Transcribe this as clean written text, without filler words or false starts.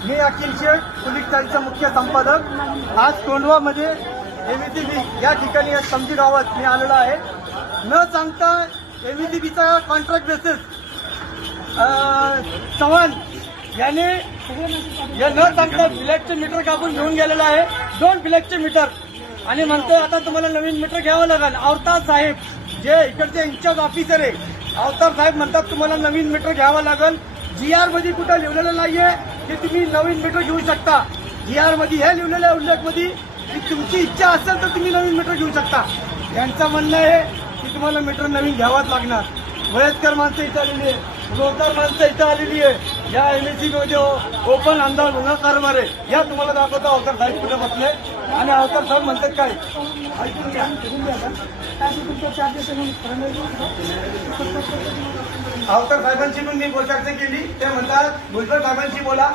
मी अखिल शेठ police चाळीसचा मुख्य संपादक। आज कोंढवामध्ये एमईसीबी या ठिकाणी या समजी गावात मी आलेलो आहे। न सांगता एमईसीबीचा कॉन्ट्रॅक्ट बेसिस चव्हाण याने न सांगता फ्लॅटचे मीटर कापून घेऊन गेलेला आहे, 2 फ्लॅटचे मीटर, आणि म्हणतोय आता तुम्हाला नवीन मीटर घ्यावं लागेल। अवतार साहेब जे इकडचे इन्चार्ज ऑफिसर आहे, अवतार साहेब म्हणतात तुम्हाला नवीन मीटर घ्यावं लागेल। जीआर मध्ये कुठं लिहिलेलं नाहीये की तुम्ही नवीन मीटर घेऊ शकता। जीआर मध्ये हे लिहिलेल्या उल्लेखमध्ये की तुमची इच्छा असेल तर तुम्ही नवीन मीटर घेऊ शकता। यांचं म्हणणं आहे की तुम्हाला मीटर नवीन घ्यावाच लागणार। वयस्कर माणसं इथं आलेली आहे, रोजगार माणसं इथं आलेली आहे। या एमएससी मध्ये ओपन अंदाज होणार कारभार आहे। या तुम्हाला दाखवतो अवतार साहेब कुठे बसले आणि अवतार साहेब म्हणतात काय ऐकून घ्या। अवतार साहेबांची पण मी चर्चा केली, ते म्हणतात भुजबळ साहेबांशी बोला।